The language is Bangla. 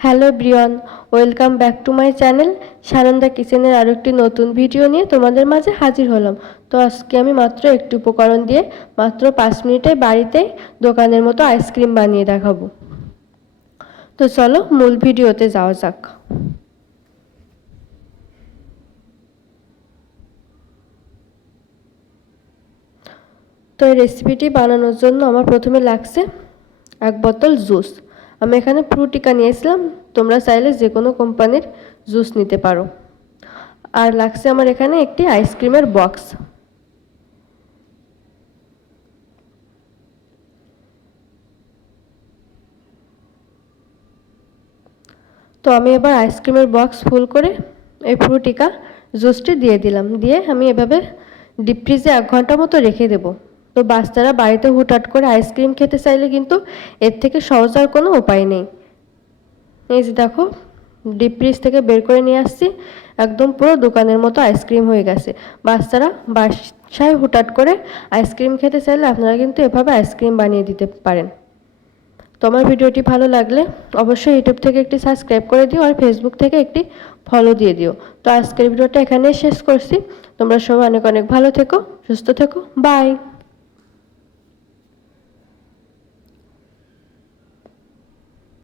Hello Brian, welcome back to my channel. Sananda কিচেনের আরও একটি নতুন ভিডিও নিয়ে তোমাদের মাঝে হাজির হলাম। তো আজকে আমি মাত্র একটি উপকরণ দিয়ে মাত্র পাঁচ মিনিটে বাড়িতে দোকানের মতো আইসক্রিম বানিয়ে দেখাবো। তো চলো মূল ভিডিওতে যাওয়া যাক। তো এই রেসিপিটি বানানোর জন্য আমার প্রথমে লাগছে এক বোতল জুস। আমি এখানে ফ্রুটিকা নিয়েছিলাম। তোমরা চাইলে যে কোনো কোম্পানির জুস নিতে পারো। আর লাগছে আমার এখানে একটি আইসক্রিমের বক্স। তো আমি এবার আইসক্রিমের বক্স ফুল করে এই ফ্রুটিকা জুসটি দিয়ে দিলাম। দিয়ে আমি এভাবে ডিপ ফ্রিজে এক ঘণ্টা মতো রেখে দেবো। তো বাচ্চারা বাড়িতে হুটহাট করে আইসক্রিম খেতে চাইলে কিন্তু এর থেকে সহজ আর কোনো উপায় নেই। এই যে দেখো ডিপ ফ্রিজ থেকে বের করে নিয়ে আসছি, একদম পুরো দোকানের মতো আইসক্রিম হয়ে গেছে। বাচ্চারা বাসায় হুটহাট করে আইসক্রিম খেতে চাইলে আপনারা কিন্তু এভাবে আইসক্রিম বানিয়ে দিতে পারেন। তোমার ভিডিওটি ভালো লাগলে অবশ্যই ইউটিউব থেকে একটি সাবস্ক্রাইব করে দিও আর ফেসবুক থেকে একটি ফলো দিয়ে দিও। তো আজকের ভিডিওটা এখানেই শেষ করছি। তোমরা সবাই অনেক অনেক ভালো থেকো, সুস্থ থেকো বাই